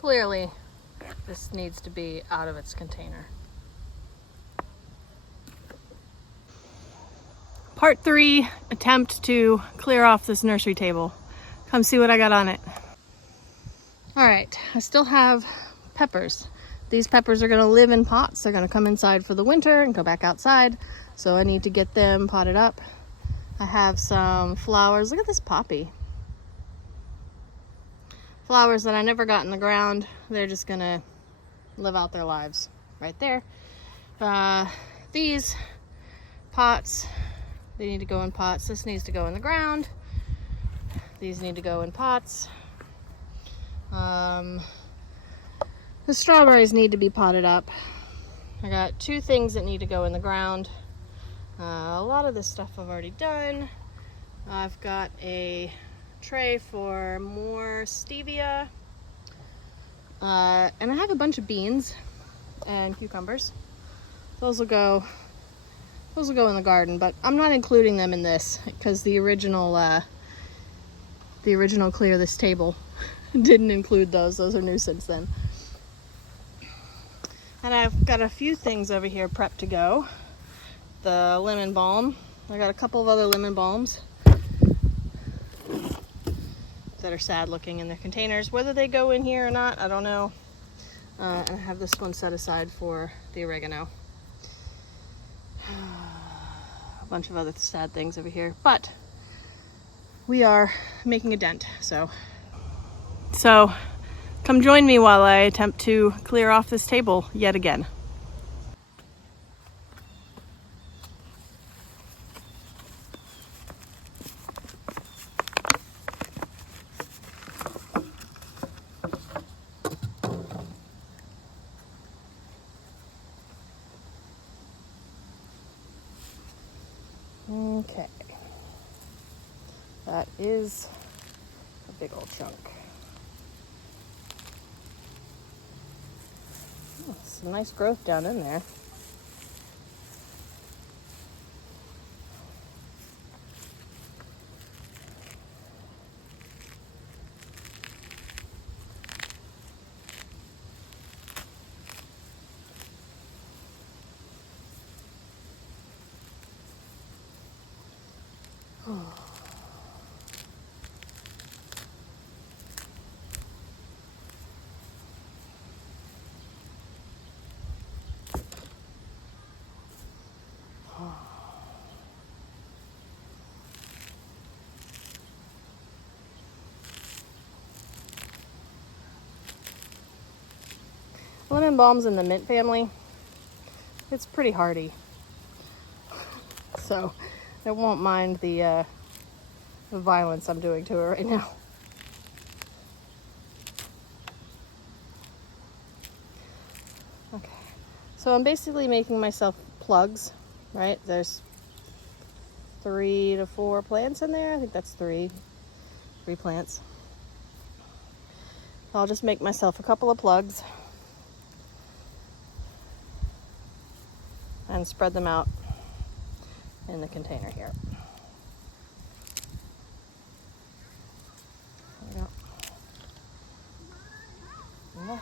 Clearly, this needs to be out of its container. Part 3, attempt to clear off this nursery table. Come see what I got on it. All right, I still have peppers. These peppers are gonna live in pots. They're gonna come inside for the winter and go back outside. So I need to get them potted up. I have some flowers. Look at this poppy. Flowers that I never got in the ground. They're just gonna live out their lives right there. These pots, they need to go in pots. This needs to go in the ground. These need to go in pots. The strawberries need to be potted up. I got 2 things that need to go in the ground. A lot of this stuff I've already done. I've got a tray for more stevia. And I have a bunch of beans and cucumbers. Those will go in the garden, but I'm not including them in this because the original clear this table didn't include those. Those are new since then. And I've got a few things over here prepped to go. The lemon balm. I got a couple of other lemon balms that are sad looking in their containers. Whether they go in here or not, I don't know. And I have this one set aside for the oregano. A bunch of other sad things over here, but we are making a dent, so come join me while I attempt to clear off this table yet again. Okay, that is a big old chunk. Oh, some nice growth down in there. Lemon balm's in the mint family. It's pretty hardy, so it won't mind the violence I'm doing to it right now. Okay, so I'm basically making myself plugs, right? There's 3 to 4 plants in there. I think that's three plants. I'll just make myself a couple of plugs and spread them out in the container here. There we go. Yeah.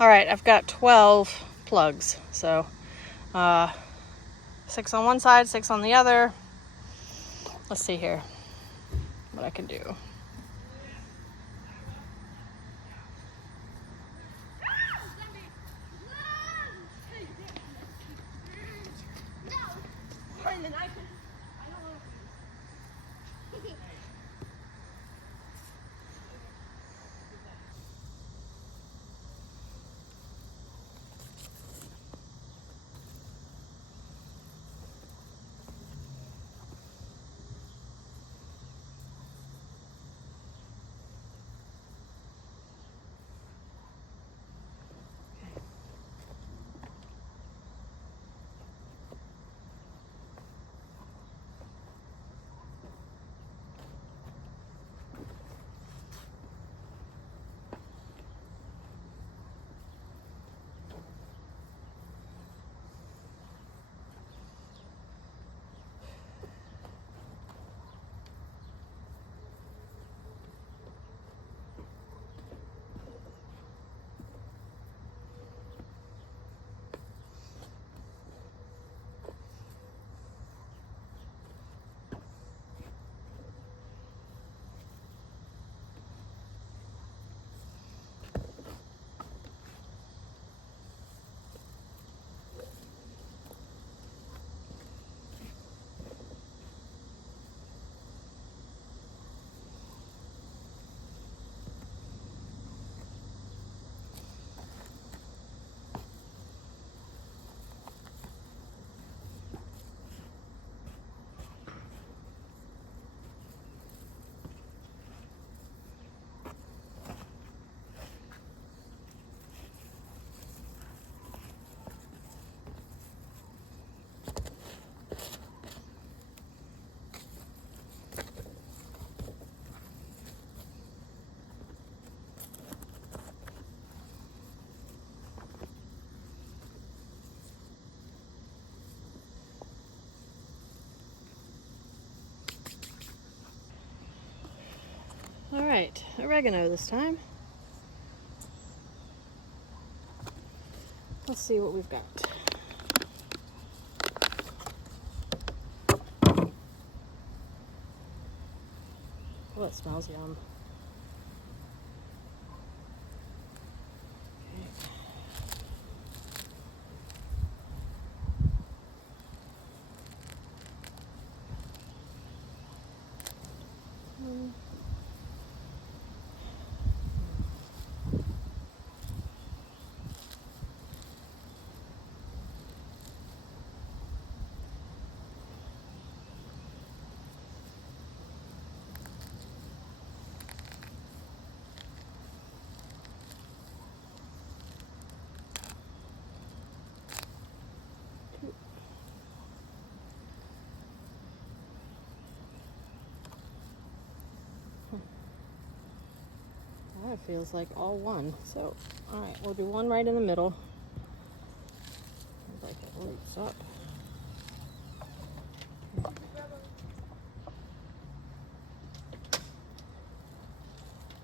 All right, I've got 12 plugs. So 6 on one side, 6 on the other. Let's see here what I can do. All right, oregano this time. Let's see what we've got. Oh, it smells yum. That feels like all one. So, all right, we'll do one right in the middle. Like it roots up.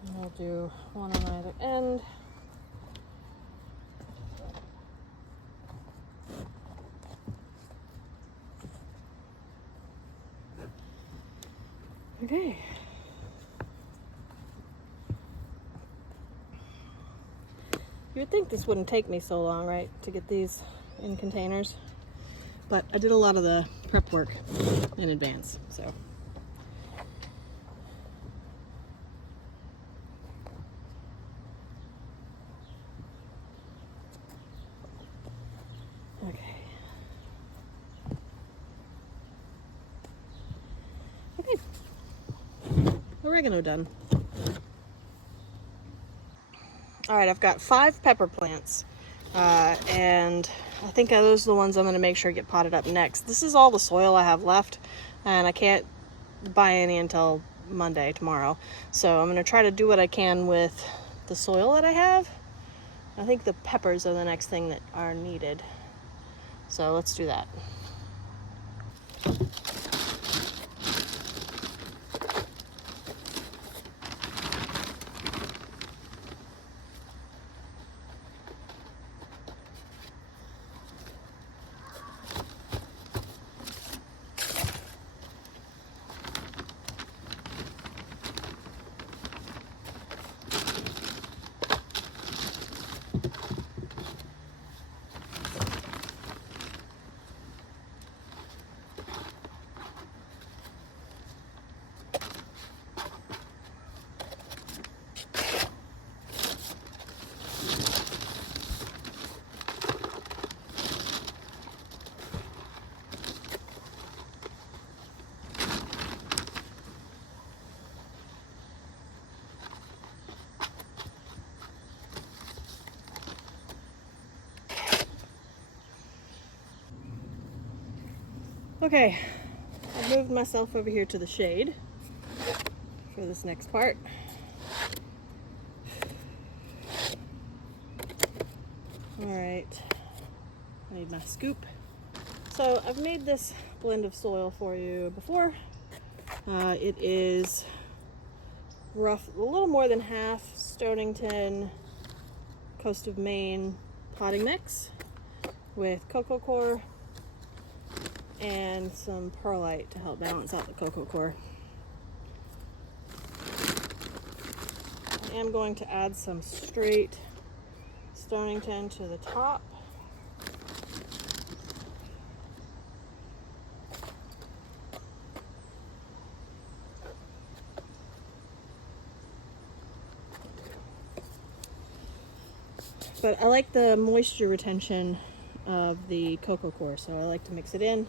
And we'll do one on either end. Okay. You would think this wouldn't take me so long, right, to get these in containers, but I did a lot of the prep work in advance, so. Okay. Okay. Oregano done. All right, I've got 5 pepper plants, and I think those are the ones I'm going to make sure get potted up next. This is all the soil I have left, and I can't buy any until Monday, tomorrow. So I'm going to try to do what I can with the soil that I have. I think the peppers are the next thing that are needed. So let's do that. Okay, I've moved myself over here to the shade for this next part. All right, I need my scoop. So I've made this blend of soil for you before. It is a little more than half Stonington Coast of Maine potting mix with cocoa coir and some perlite to help balance out the cocoa coir. I am going to add some straight Stonington to the top. But I like the moisture retention of the cocoa coir, so I like to mix it in.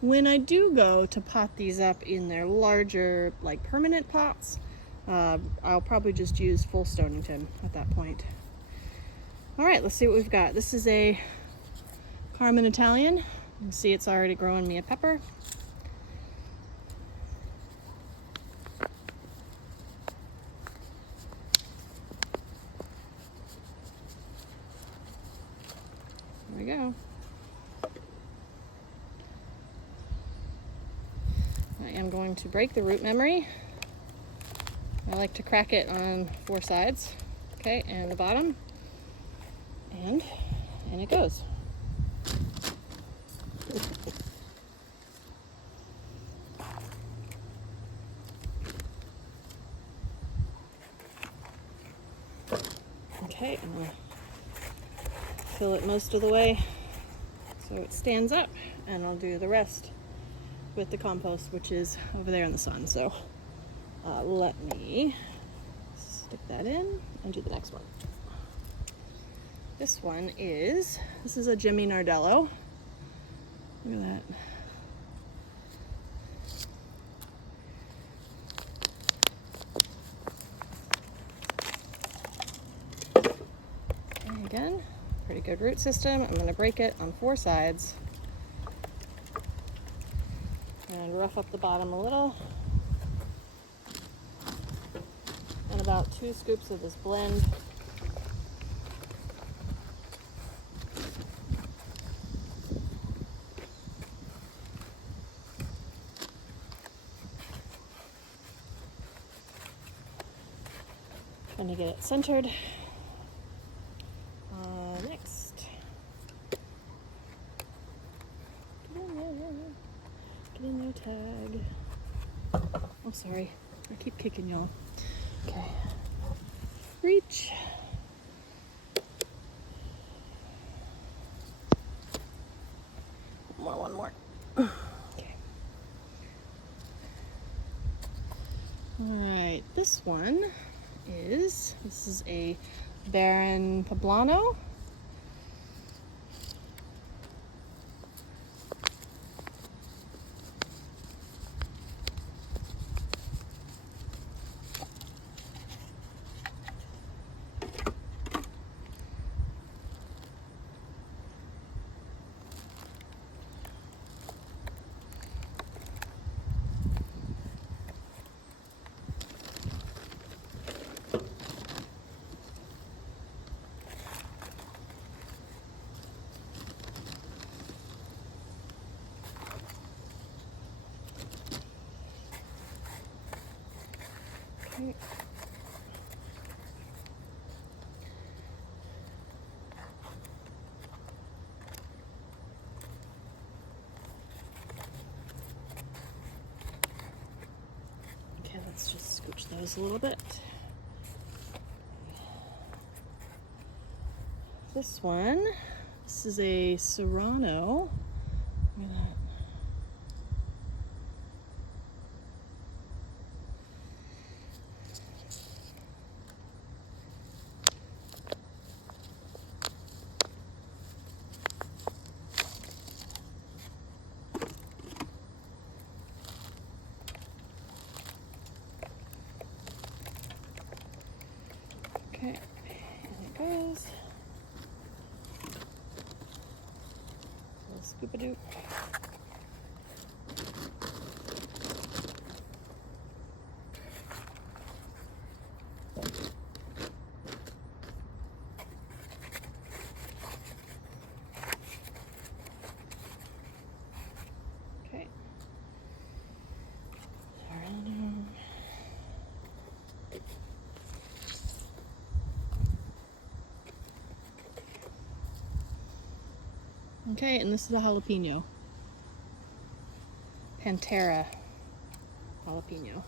When I do go to pot these up in their larger, like permanent pots, I'll probably just use full Stonington at that point. All right, let's see what we've got. This is a Carmen Italian. You can see it's already growing me a pepper. There we go. I am going to break the root memory. I like to crack it on 4 sides. Okay, and the bottom. And it goes. Okay, I'm gonna fill it most of the way so it stands up, and I'll do the rest with the compost, which is over there in the sun. So let me stick that in and do the next one. This is a Jimmy Nardello. Look at that. And again, pretty good root system. I'm going to break it on 4 sides and rough up the bottom a little. And about 2 scoops of this blend. Trying to get it centered. Next. Get in there, tag. Oh, sorry. I keep kicking y'all. Okay. Reach. One more. Okay. All right. This is a Baron Poblano. Okay. Okay, let's just scooch those a little bit. This is a Serrano. Look at that. Okay, and it goes. Little scoop-a-doop. Okay. Okay, and this is a jalapeno. Pantera jalapeno.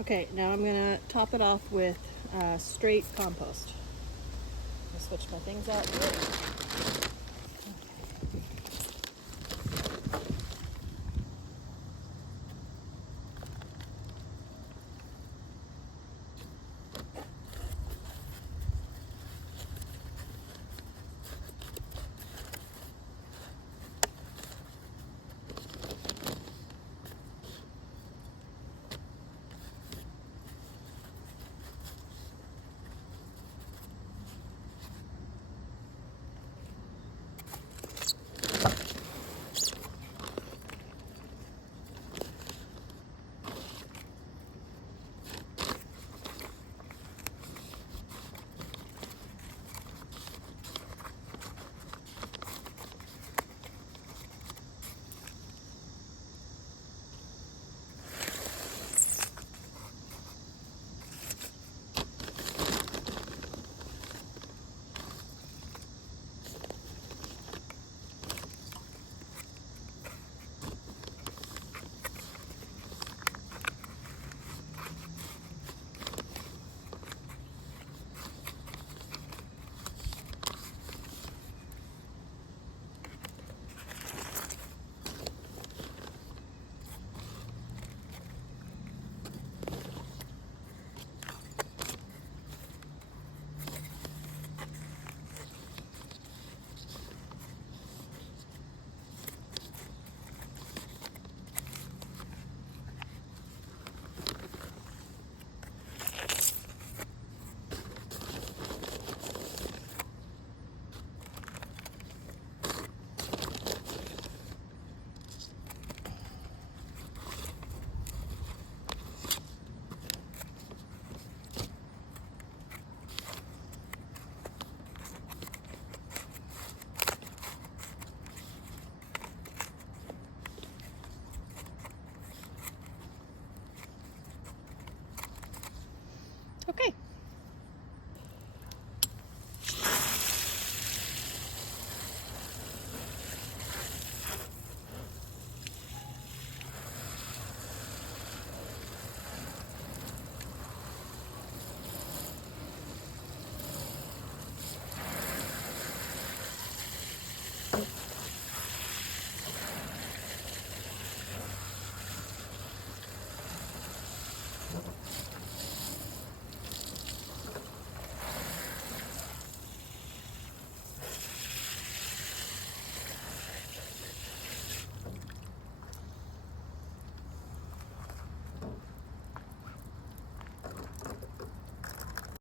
Okay, now I'm gonna top it off with straight compost. I'll switch my things out here. Okay.